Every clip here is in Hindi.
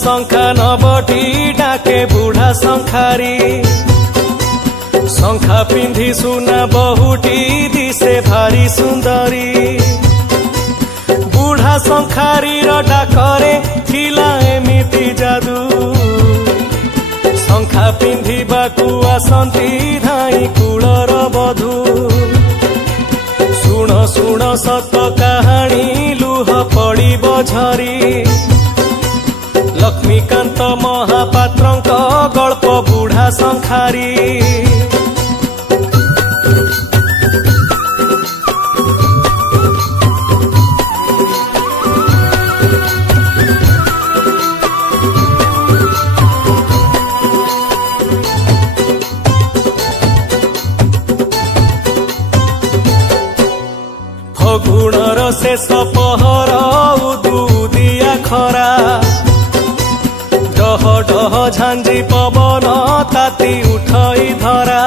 शंखा नबटी डाके बुढ़ा शंखारी शंखा पिंधि सुना बहुटी दिसे भारी सुंदरी बुढ़ा शंखारी डाकरे थिला एमिति जादू शंखा पिंधिबाकू आसंती धाई कूलर बधू शुण शुण सत कहानी लुह पड़िब झरी लक्ष्मीकांत महापात्रंक गल्प बुढ़ा शंखारी फगुणर शेष पहर उदुदिया खरा डह डह झांझी पवन ताती उठई धरा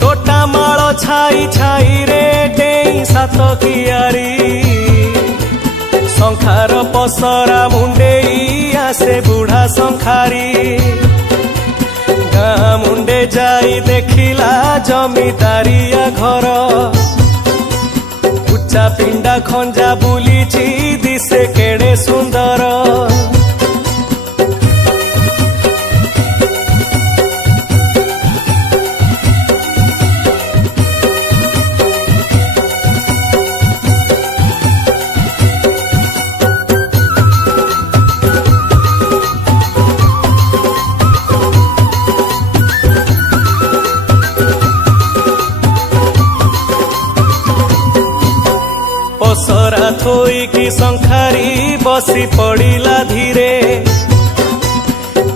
टोटा माल छाई छाई रे डेई सात कियारी शंखार पसरा मुंडेई आसे बुढ़ा शंखारी गाँ मुंडे जाई देखिला जमीदारिया घर उच्चा पिंडा खंजा बुलीची दिसे केड़े सुंदर पसरा थोई की शंखारी बसी पड़िला धीरे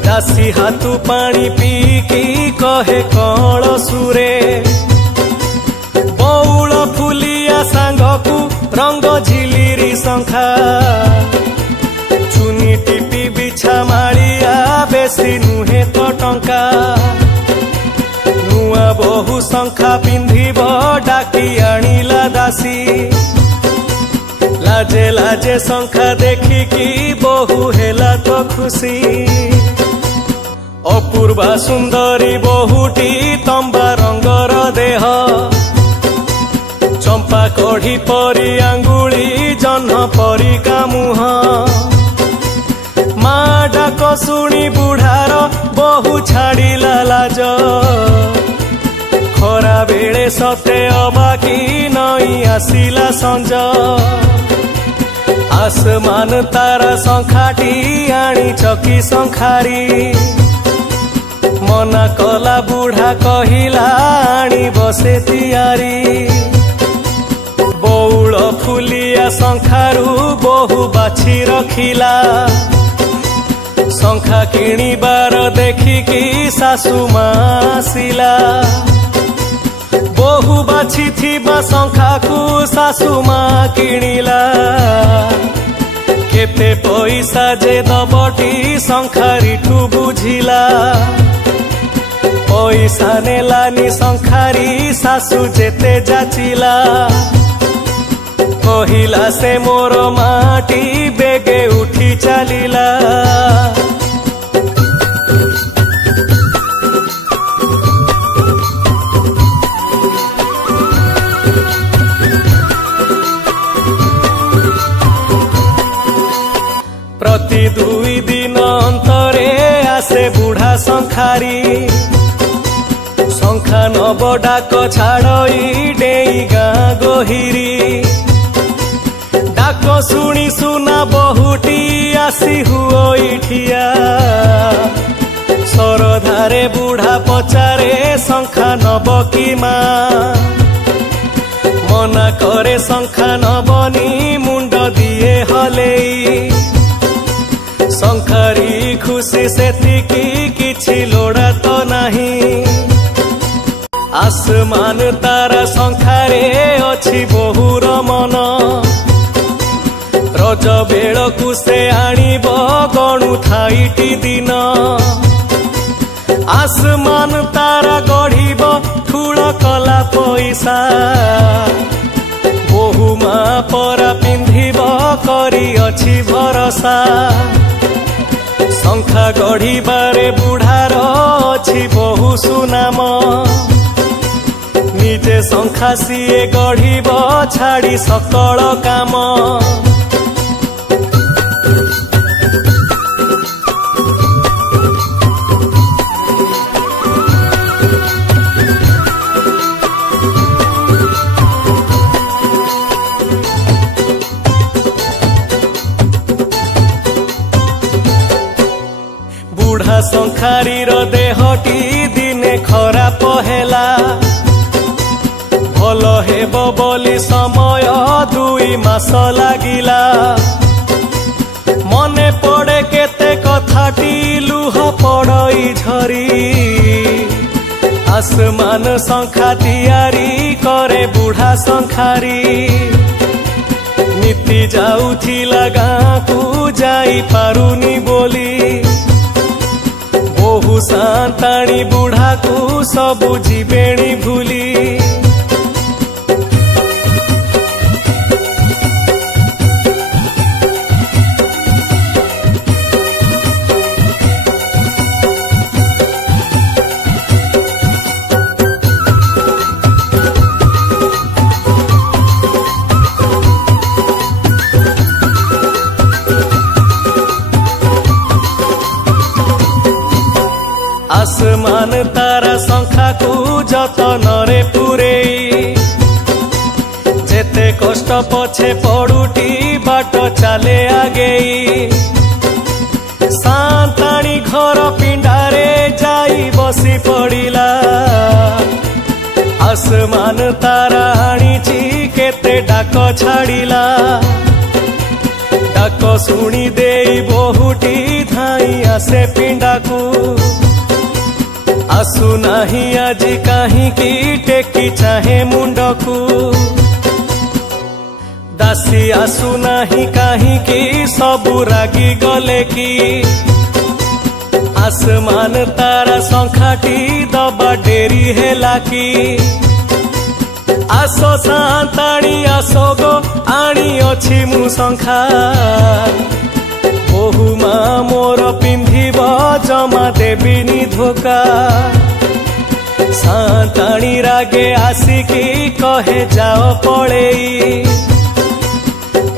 दासी हाथू पानी पी की कहे कल सुरे बौल फुलिया सांगकू रंग झिलिरी शंखा चुनी टिपी बिछा माड़िया बेसी नुहे तो टंका नुआ बहु शंखा पिंधिब डाकी आनिला दासी लाजे लाजे शंखा देखिकी बहु हेला तो खुशी अपूर्वा सुंदरी बहुटी तंबा रंगर देह चंपा कढ़ी परी आंगुली जह्न परी का मुह मा डाक शुणी बुढ़ार बहु छाड़िला लाज खरा बेले सते अबाकी नई आसिला संज आसमान तारा शंखाटी आनी चकी शंखारी मना कला बुढ़ा कहिला आनी बसे तियारी बौल फुलिया शंखारू बहु बाछी रखिला शंखा किणिबार देखिकी सासु मासिला बहु बाछी थिबा शंखा को सासु मा किणिला केते पैसा जे दबटी शंखारी ठू बुझिला पैसा नेलानी शंखारी सासु जेते जाचिला कहिला से मोर माटी बेगे उठी चलिला प्रति दुई दिन अंतरे आसे बुढ़ा शंखारी शंखा नब डाक छाड़ई डेई गाँ गोहिरी डाक शुणी सुना बहुटी आसी हुई ठिया सरधारे बुढ़ा पचारे शंखा नब की माँ मना करे शंखा नबनी मुंड दिए हलेई शंखारी खुशी सेतिकी किछि लोड़ा तो नहीं आसमान तारा शंखारे अछि बहुर मन रज बेलकू से आनिब गणु थाईटी दिन आसमान तारा गढ़िब ठूल कला पैसा बहु मा परा पिंधिब करी अछि भरोसा शंखा गढ़िबारे बुढ़ार अछि बहु सुनाम निजे शंखा सीए गढ़िब छाड़ी सकल काम बुढ़ा शंखारीर देहटी दिने खराप हेला भल हेब बोली समय 2 मास लागिला मने पड़े केते कथाटी लुह पड़ई झरी आसमान शंखा तियारी करे बुढ़ा शंखारी नीति जाउथिला गाँ को जाई पारुनी बोली बहु सांताणी बुढ़ा को सबु जीवेणी भूली आसमान तारा शंखा को जतनरे पुरेई जेते कष्ट पछे पड़ुटी बाट चाले आगेई सांताणी घर पिंडारे जाई बसी पड़िला आसमान तारा आनीची केते डाक छाड़िला डाक शुणी देई बहुटी धाई आसे पिंडा को आसु नाही आजी काहीं की टेकी चाहे मुंडकू दासी आसु नाही काहीं की सबु रागी गले की आसमान तारा शंखाटी दबा डेरी हेला की आसो सांताणी आसो गो आनी अछि मु शंखा बहु माँ मोर पिंधिब जमा देविनी धोका सांताणी रागे आसिकी कहे जाओ पड़ेई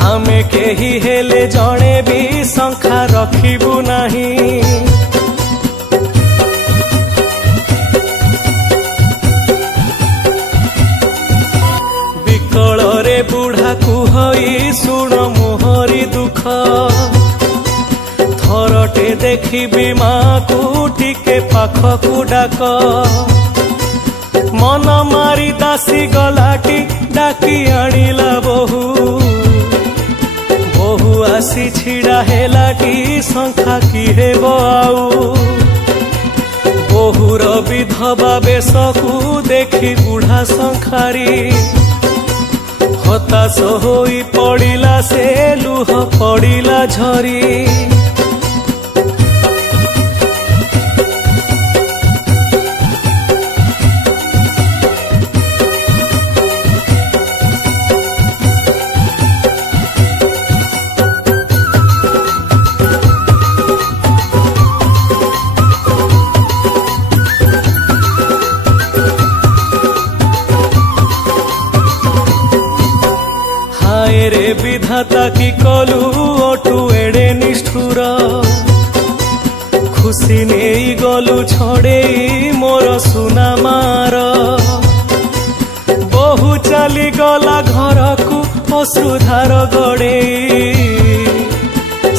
आमे केही हेले जणे भी शंखा रखिबु नाही विकल रे बुढ़ा कुहई सुण मोहरी दुख थरटे देखिबी माँ को टिके पाखकू डाक मन मारी दासी गलाटी डाकी आनिला बहु बहु आसी छिड़ा हेलाटी शंखा की हेब आउ बहुर विधवा बेशकू देखी बुढ़ा शंखारी हताश होई पड़िला से लुह पड़िला झरी रे विधाता की कलु ओटू एड़े निष्ठुर खुशी नहीं गलु छड़े मोर सुना मार बहु चली गला घर को अश्रुधार गड़े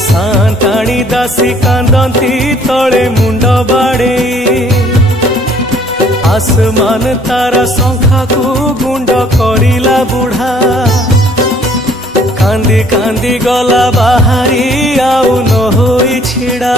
सांताणी दासी कांदती तले मुंड बाड़े आसमान तारा शंखा को गुंड करिला बुढ़ा कांदी कांदी गला बाहरी आउ न होई छिड़ा।